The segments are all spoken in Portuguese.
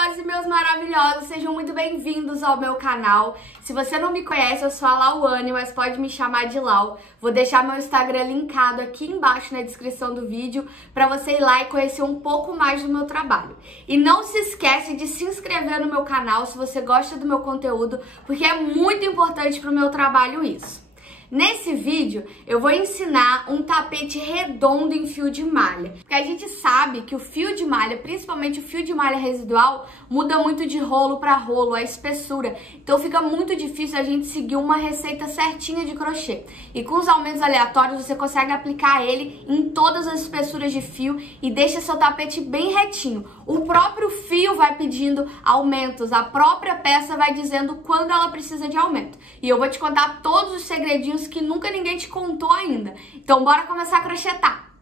maravilhosos e meus maravilhosos, sejam muito bem-vindos ao meu canal. Se você não me conhece, eu sou a Lauane, mas pode me chamar de Lau. Vou deixar meu Instagram linkado aqui embaixo na descrição do vídeo para você ir lá e conhecer um pouco mais do meu trabalho. E não se esquece de se inscrever no meu canal se você gosta do meu conteúdo, porque é muito importante para o meu trabalho isso. Nesse vídeo, eu vou ensinar um tapete redondo em fio de malha. Porque a gente sabe que o fio de malha, principalmente o fio de malha residual, muda muito de rolo para rolo, a espessura. Então fica muito difícil a gente seguir uma receita certinha de crochê. E com os aumentos aleatórios, você consegue aplicar ele em todas as espessuras de fio e deixa seu tapete bem retinho. O próprio fio vai pedindo aumentos, a própria peça vai dizendo quando ela precisa de aumento. E eu vou te contar todos os segredinhos que nunca ninguém te contou ainda. Então bora começar a crochetar!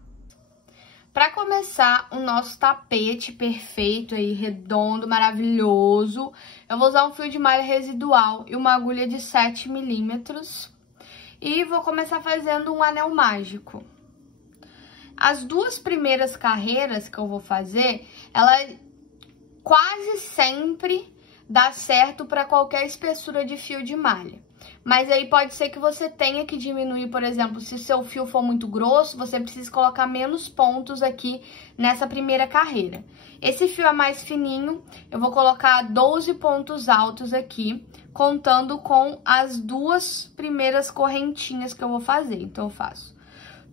Para começar o nosso tapete perfeito aí, redondo, maravilhoso, eu vou usar um fio de malha residual e uma agulha de 7 milímetros. E vou começar fazendo um anel mágico. As duas primeiras carreiras que eu vou fazer, ela quase sempre dá certo para qualquer espessura de fio de malha. Mas aí pode ser que você tenha que diminuir, por exemplo, se o seu fio for muito grosso, você precisa colocar menos pontos aqui nessa primeira carreira. Esse fio é mais fininho, eu vou colocar 12 pontos altos aqui, contando com as duas primeiras correntinhas que eu vou fazer. Então, eu faço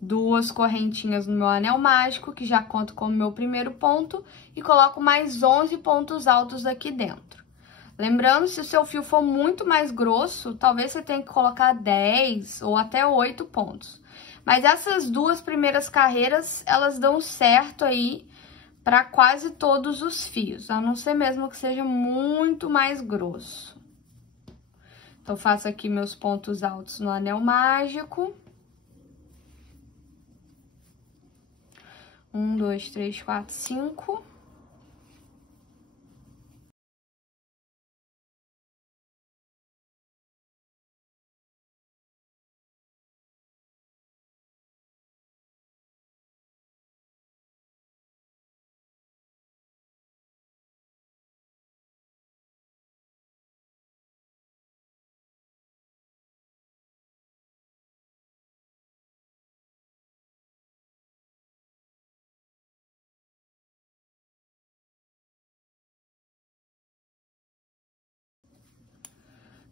duas correntinhas no meu anel mágico, que já conto como meu primeiro ponto, e coloco mais 11 pontos altos aqui dentro. Lembrando, se o seu fio for muito mais grosso, talvez você tenha que colocar 10 ou até 8 pontos. Mas essas duas primeiras carreiras, elas dão certo aí para quase todos os fios, a não ser mesmo que seja muito mais grosso. Então, faço aqui meus pontos altos no anel mágico. 1, 2, 3, 4, 5.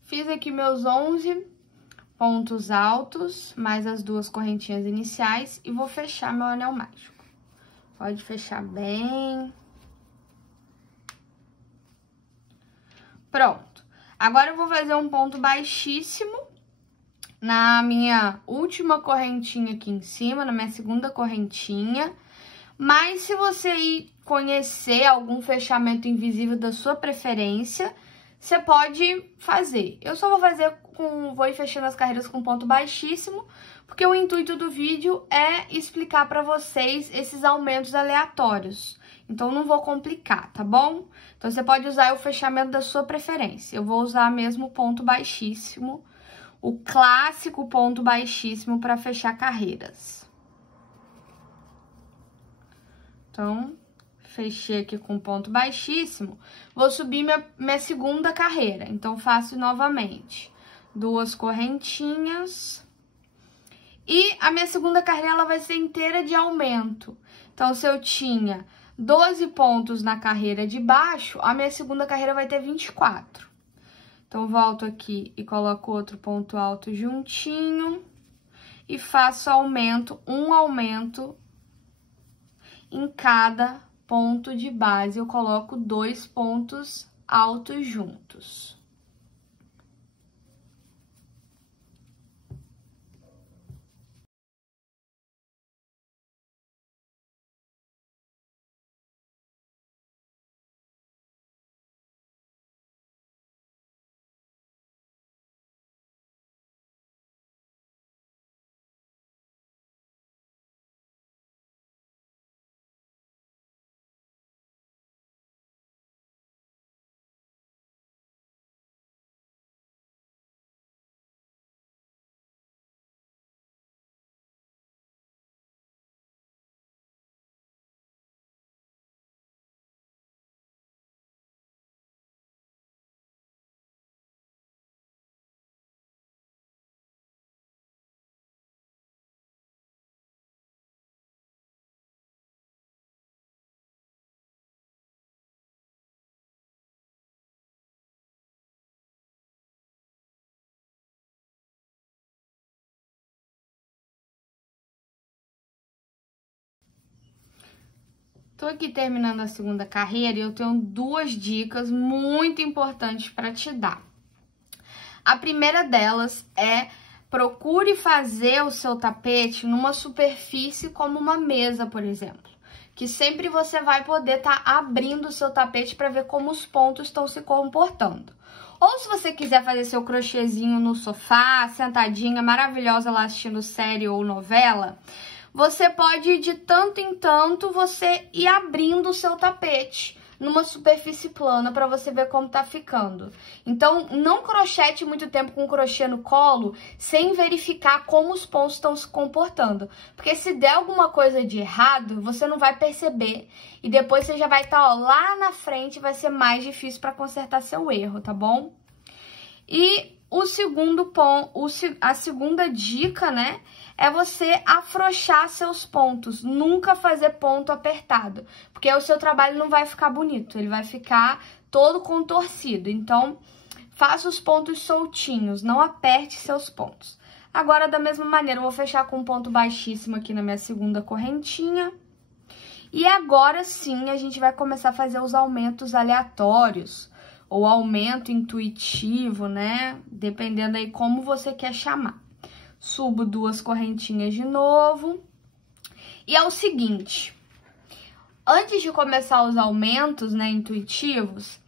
Fiz aqui meus 11 pontos altos, mais as duas correntinhas iniciais, e vou fechar meu anel mágico. Pode fechar bem. Pronto. Agora eu vou fazer um ponto baixíssimo na minha última correntinha aqui em cima, na minha segunda correntinha. Mas se você ir conhecer algum fechamento invisível da sua preferência, você pode fazer. Eu só vou ir fechando as carreiras com ponto baixíssimo, porque o intuito do vídeo é explicar para vocês esses aumentos aleatórios. Então, não vou complicar, tá bom? Então, você pode usar o fechamento da sua preferência. Eu vou usar mesmo o ponto baixíssimo, o clássico ponto baixíssimo para fechar carreiras. Então, fechei aqui com ponto baixíssimo, vou subir minha segunda carreira. Então, faço novamente duas correntinhas. E a minha segunda carreira, ela vai ser inteira de aumento. Então, se eu tinha 12 pontos na carreira de baixo, a minha segunda carreira vai ter 24. Então, volto aqui e coloco outro ponto alto juntinho. E faço um aumento em cada ponto de base, eu coloco 2 pontos altos juntos. Tô aqui terminando a segunda carreira e eu tenho 2 dicas muito importantes para te dar. A primeira delas é: procure fazer o seu tapete numa superfície como uma mesa, por exemplo, que sempre você vai poder estar abrindo o seu tapete para ver como os pontos estão se comportando. Ou se você quiser fazer seu crochêzinho no sofá, sentadinha, maravilhosa lá assistindo série ou novela, você pode, de tanto em tanto, você ir abrindo o seu tapete numa superfície plana para você ver como tá ficando. Então, não crochete muito tempo com crochê no colo sem verificar como os pontos estão se comportando. Porque se der alguma coisa de errado, você não vai perceber. E depois você já vai estar, ó, lá na frente, vai ser mais difícil para consertar seu erro, tá bom? E o segundo ponto, a segunda dica, né, é você afrouxar seus pontos, nunca fazer ponto apertado, porque o seu trabalho não vai ficar bonito, ele vai ficar todo contorcido. Então, faça os pontos soltinhos, não aperte seus pontos. Agora, da mesma maneira, eu vou fechar com um ponto baixíssimo aqui na minha segunda correntinha. E agora sim, a gente vai começar a fazer os aumentos aleatórios, ou aumento intuitivo, né? Dependendo aí como você quer chamar. Subo 2 correntinhas de novo. E é o seguinte, antes de começar os aumentos, né, intuitivos,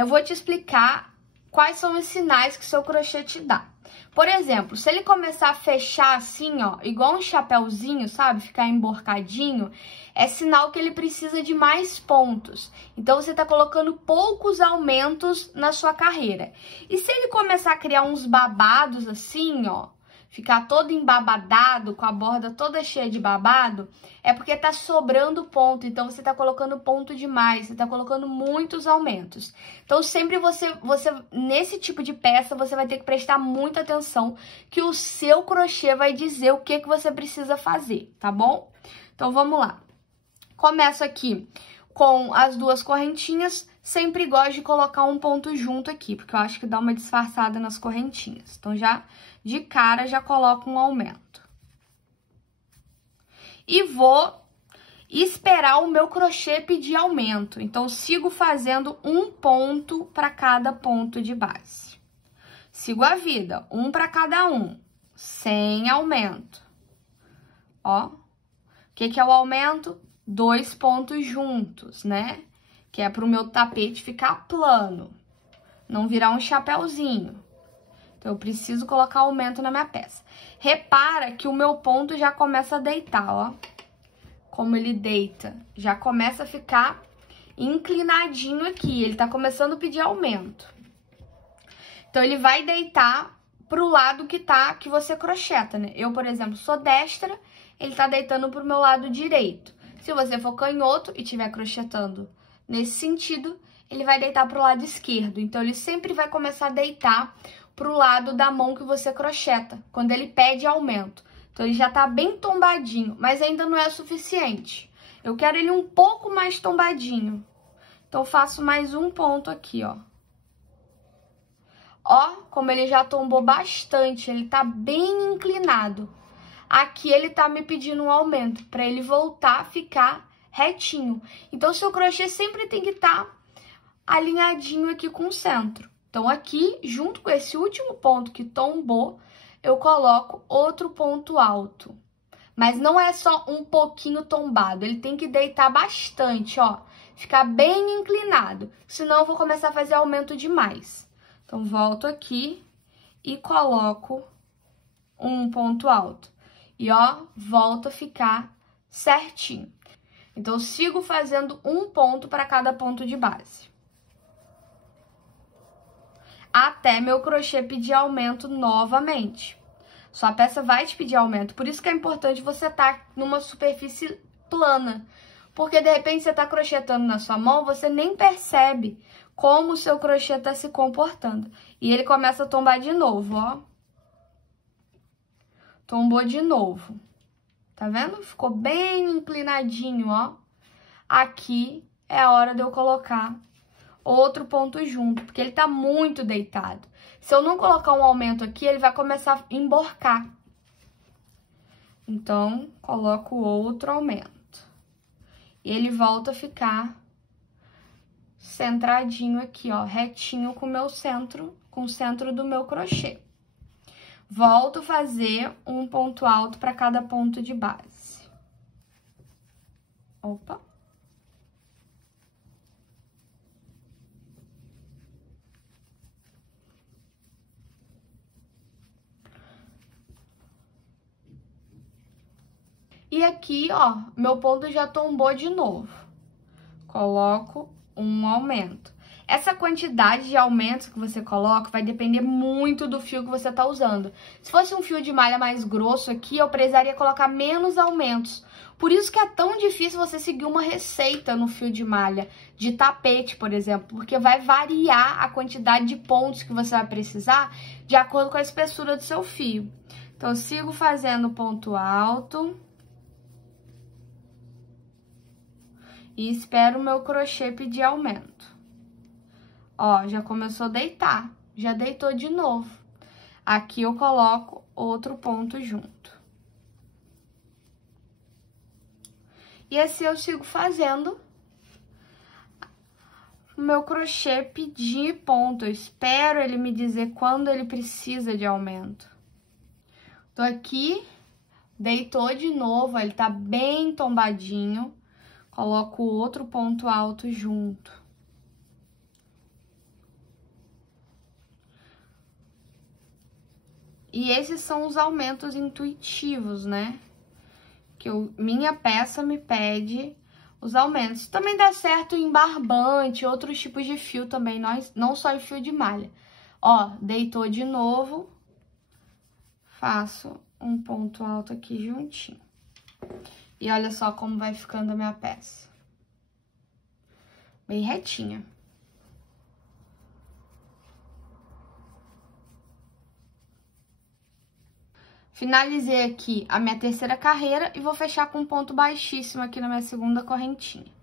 eu vou te explicar quais são os sinais que seu crochê te dá. Por exemplo, se ele começar a fechar assim, ó, igual um chapéuzinho, sabe? Ficar emborcadinho, é sinal que ele precisa de mais pontos. Então, você tá colocando poucos aumentos na sua carreira. E se ele começar a criar uns babados assim, ó, ficar todo embabadado, com a borda toda cheia de babado, é porque tá sobrando ponto. Então, você tá colocando ponto demais, você tá colocando muitos aumentos. Então, sempre você nesse tipo de peça, você vai ter que prestar muita atenção, que o seu crochê vai dizer o que você precisa fazer, tá bom? Então, vamos lá. Começo aqui com as 2 correntinhas. Sempre gosto de colocar um ponto junto aqui, porque eu acho que dá uma disfarçada nas correntinhas. Então, já de cara, já coloco um aumento. E vou esperar o meu crochê pedir aumento. Então, sigo fazendo um ponto para cada ponto de base. Sigo a vida, um para cada um, sem aumento. Ó, o que é o aumento? 2 pontos juntos, né? Que é para o meu tapete ficar plano, não virar um chapéuzinho. Então, eu preciso colocar aumento na minha peça. Repara que o meu ponto já começa a deitar, ó. Como ele deita. Já começa a ficar inclinadinho aqui. Ele tá começando a pedir aumento. Então, ele vai deitar pro lado que você crocheta, né? Eu, por exemplo, sou destra, ele tá deitando pro meu lado direito. Se você for canhoto e estiver crochetando nesse sentido, ele vai deitar pro lado esquerdo. Então, ele sempre vai começar a deitar pro lado da mão que você crocheta, quando ele pede aumento. Então, ele já tá bem tombadinho, mas ainda não é suficiente. Eu quero ele um pouco mais tombadinho. Então, eu faço mais um ponto aqui, ó. Ó, como ele já tombou bastante, ele tá bem inclinado. Aqui ele tá me pedindo um aumento, para ele voltar a ficar retinho. Então, o seu crochê sempre tem que estar alinhadinho aqui com o centro. Então, aqui, junto com esse último ponto que tombou, eu coloco outro ponto alto. Mas não é só um pouquinho tombado, ele tem que deitar bastante, ó. Ficar bem inclinado, senão eu vou começar a fazer aumento demais. Então, volto aqui e coloco um ponto alto. E, ó, volto a ficar certinho. Então, eu sigo fazendo um ponto para cada ponto de base. Até meu crochê pedir aumento novamente. Sua peça vai te pedir aumento. Por isso que é importante você estar numa superfície plana. Porque, de repente, você está crochetando na sua mão, você nem percebe como o seu crochê está se comportando. E ele começa a tombar de novo, ó. Tombou de novo. Tá vendo? Ficou bem inclinadinho, ó. Aqui é a hora de eu colocar outro ponto junto, porque ele tá muito deitado. Se eu não colocar um aumento aqui, ele vai começar a emborcar. Então, coloco outro aumento. E ele volta a ficar centradinho aqui, ó, retinho com o meu centro, com o centro do meu crochê. Volto a fazer um ponto alto para cada ponto de base. Opa! E aqui, ó, meu ponto já tombou de novo. Coloco um aumento. Essa quantidade de aumentos que você coloca vai depender muito do fio que você tá usando. Se fosse um fio de malha mais grosso aqui, eu precisaria colocar menos aumentos. Por isso que é tão difícil você seguir uma receita no fio de malha, de tapete, por exemplo, porque vai variar a quantidade de pontos que você vai precisar de acordo com a espessura do seu fio. Então, eu sigo fazendo ponto alto. E espero o meu crochê pedir aumento. Ó, já começou a deitar, já deitou de novo. Aqui eu coloco outro ponto junto. E assim eu sigo fazendo o meu crochê pedir ponto. Eu espero ele me dizer quando ele precisa de aumento. Tô aqui, deitou de novo, ele tá bem tombadinho. Coloco outro ponto alto junto. E esses são os aumentos intuitivos, né? Que minha peça me pede os aumentos. Também dá certo em barbante, outros tipos de fio também, não só em fio de malha. Ó, deitou de novo. Faço um ponto alto aqui juntinho. E olha só como vai ficando a minha peça. Bem retinha. Finalizei aqui a minha terceira carreira e vou fechar com um ponto baixíssimo aqui na minha segunda correntinha.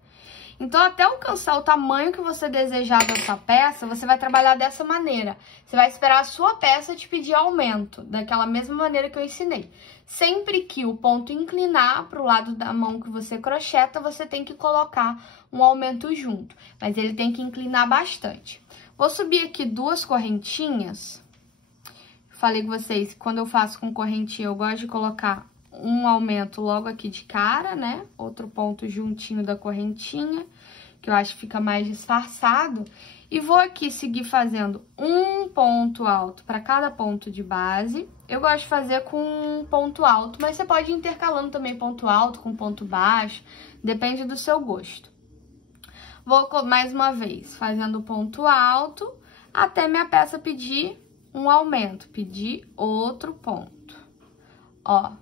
Então, até alcançar o tamanho que você desejar da sua peça, você vai trabalhar dessa maneira. Você vai esperar a sua peça te pedir aumento, daquela mesma maneira que eu ensinei. Sempre que o ponto inclinar para o lado da mão que você crocheta, você tem que colocar um aumento junto. Mas ele tem que inclinar bastante. Vou subir aqui 2 correntinhas. Falei com vocês que quando eu faço com correntinha, eu gosto de colocar um aumento logo aqui de cara, né? Outro ponto juntinho da correntinha, que eu acho que fica mais disfarçado. E vou aqui seguir fazendo um ponto alto para cada ponto de base. Eu gosto de fazer com um ponto alto, mas você pode ir intercalando também ponto alto com ponto baixo, depende do seu gosto. Vou mais uma vez fazendo ponto alto até minha peça pedir um aumento, pedir outro ponto. Ó,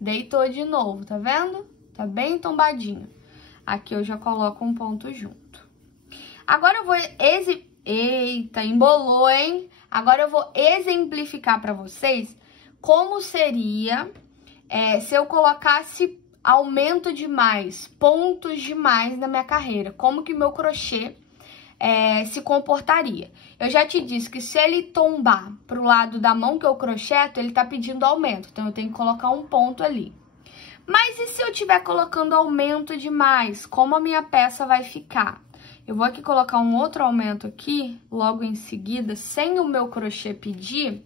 deitou de novo, tá vendo? Tá bem tombadinho. Aqui eu já coloco um ponto junto. Agora eu vou Eita, embolou, hein? Agora eu vou exemplificar pra vocês como seria se eu colocasse aumento demais, pontos demais na minha carreira. Como que meu crochê se comportaria. Eu já te disse que se ele tombar pro lado da mão que eu crocheto, ele tá pedindo aumento. Então, eu tenho que colocar um ponto ali. Mas e se eu estiver colocando aumento demais? Como a minha peça vai ficar? Eu vou aqui colocar um outro aumento aqui, logo em seguida, sem o meu crochê pedir,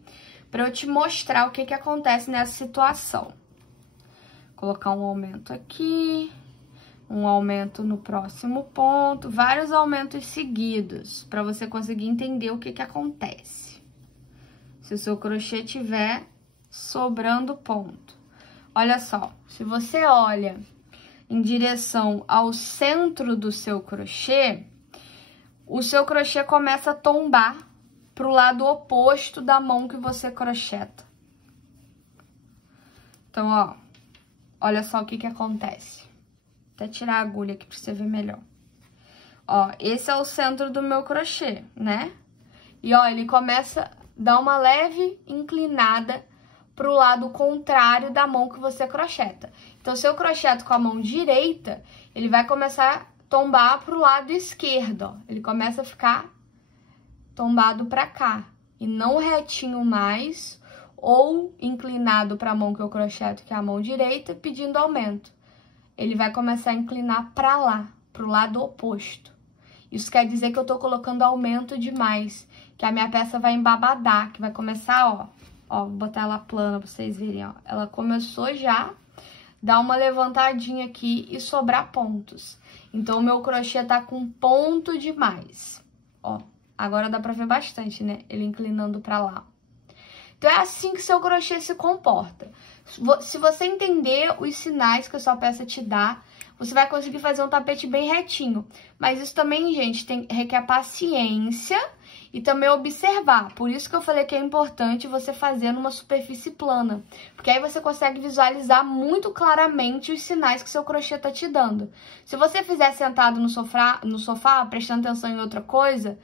para eu te mostrar o que que acontece nessa situação. Colocar um aumento aqui, um aumento no próximo ponto, vários aumentos seguidos, para você conseguir entender o que que acontece. Se o seu crochê tiver sobrando ponto. Olha só, se você olha em direção ao centro do seu crochê, o seu crochê começa a tombar para o lado oposto da mão que você crocheta. Então, ó, olha só o que que acontece. Vou até tirar a agulha aqui para você ver melhor. Ó, esse é o centro do meu crochê, né? E, ó, ele começa a dar uma leve inclinada pro lado contrário da mão que você crocheta. Então, se eu crocheto com a mão direita, ele vai começar a tombar pro lado esquerdo, ó. Ele começa a ficar tombado pra cá, e não retinho mais, ou inclinado pra mão que eu crocheto, que é a mão direita, pedindo aumento. ele vai começar a inclinar para lá, pro lado oposto. Isso quer dizer que eu tô colocando aumento demais, que a minha peça vai embabadar, que vai começar, ó, vou botar ela plana pra vocês verem, ó. Ela começou já dar uma levantadinha aqui e sobrar pontos. Então, o meu crochê tá com ponto demais, ó. Agora dá pra ver bastante, né? Ele inclinando pra lá. Então, é assim que seu crochê se comporta. Se você entender os sinais que a sua peça te dá, você vai conseguir fazer um tapete bem retinho. Mas isso também, gente, requer paciência e também observar. Por isso que eu falei que é importante você fazer numa superfície plana. Porque aí você consegue visualizar muito claramente os sinais que seu crochê tá te dando. Se você fizer sentado no sofá prestando atenção em outra coisa,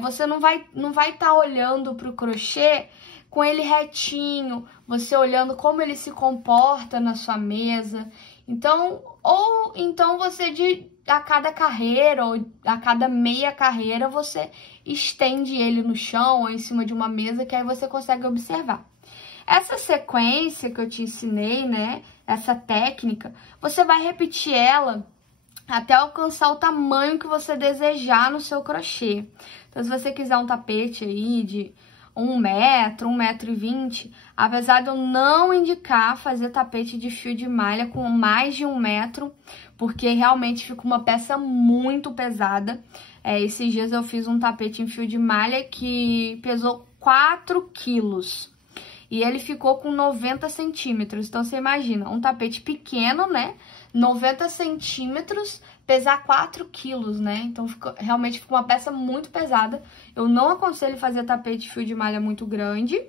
você não vai estar olhando pro crochê com ele retinho, você olhando como ele se comporta na sua mesa. Então, ou então você a cada carreira ou a cada meia carreira você estende ele no chão ou em cima de uma mesa, que aí você consegue observar. Essa sequência que eu te ensinei, né, essa técnica, você vai repetir ela até alcançar o tamanho que você desejar no seu crochê. Então, se você quiser um tapete aí de 1 metro, 1,20 m, apesar de eu não indicar fazer tapete de fio de malha com mais de 1 metro, porque realmente fica uma peça muito pesada. Esses dias eu fiz um tapete em fio de malha que pesou 4 quilos e ele ficou com 90 centímetros. Então, você imagina, um tapete pequeno, né? 90 centímetros, pesar 4 quilos, né? Então, realmente fica uma peça muito pesada. Eu não aconselho fazer tapete de fio de malha muito grande,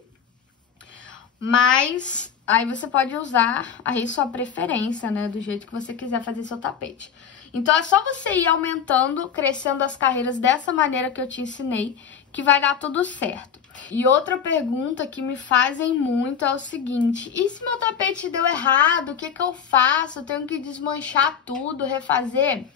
mas aí você pode usar aí sua preferência, né? Do jeito que você quiser fazer seu tapete. Então, é só você ir aumentando, crescendo as carreiras dessa maneira que eu te ensinei, que vai dar tudo certo. E outra pergunta que me fazem muito é o seguinte: e se meu tapete deu errado, o que que eu faço? Eu tenho que desmanchar tudo, refazer?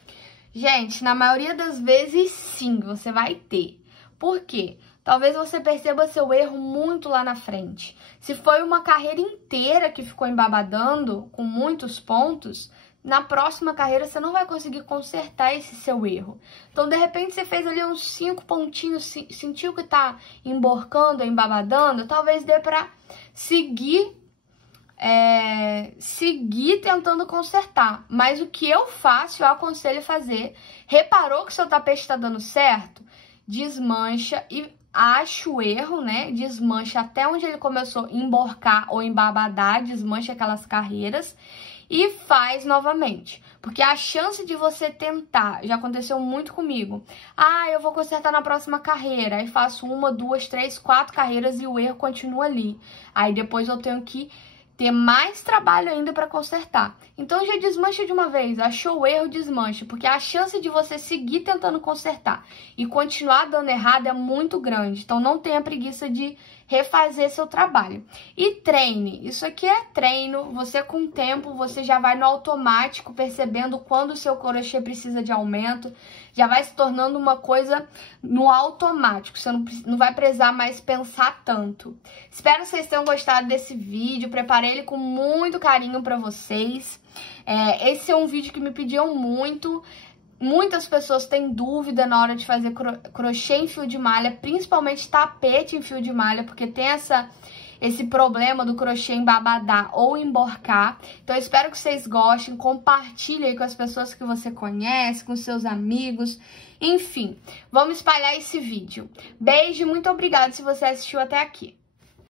Gente, na maioria das vezes, sim, você vai ter. Por quê? Talvez você perceba seu erro muito lá na frente. Se foi uma carreira inteira que ficou embabadando, com muitos pontos, na próxima carreira você não vai conseguir consertar esse seu erro. Então, de repente, você fez ali uns 5 pontinhos, sentiu que tá emborcando, embabadando, talvez dê pra seguir tentando consertar. Mas o que eu faço, eu aconselho fazer. Reparou que seu tapete tá dando certo? Desmancha e acha o erro, né? Desmancha até onde ele começou a emborcar ou embabadar, desmancha aquelas carreiras e faz novamente. Porque a chance de você tentar, já aconteceu muito comigo. Eu vou consertar na próxima carreira. Aí faço 1, 2, 3, 4 carreiras e o erro continua ali. Aí depois eu tenho que ter mais trabalho ainda para consertar. Então já desmancha de uma vez, achou o erro, desmancha, porque a chance de você seguir tentando consertar e continuar dando errado é muito grande. Então não tenha preguiça de refazer seu trabalho. E treine, isso aqui é treino, você com o tempo, você já vai no automático percebendo quando o seu crochê precisa de aumento, já vai se tornando uma coisa no automático, você não vai precisar mais pensar tanto. Espero que vocês tenham gostado desse vídeo, preparei ele com muito carinho para vocês. Esse é um vídeo que me pediam muito. Muitas pessoas têm dúvida na hora de fazer crochê em fio de malha, principalmente tapete em fio de malha, porque tem esse problema do crochê embabadar ou emborcar. Então, eu espero que vocês gostem, compartilhem aí com as pessoas que você conhece, com seus amigos, enfim, vamos espalhar esse vídeo. Beijo e muito obrigada se você assistiu até aqui.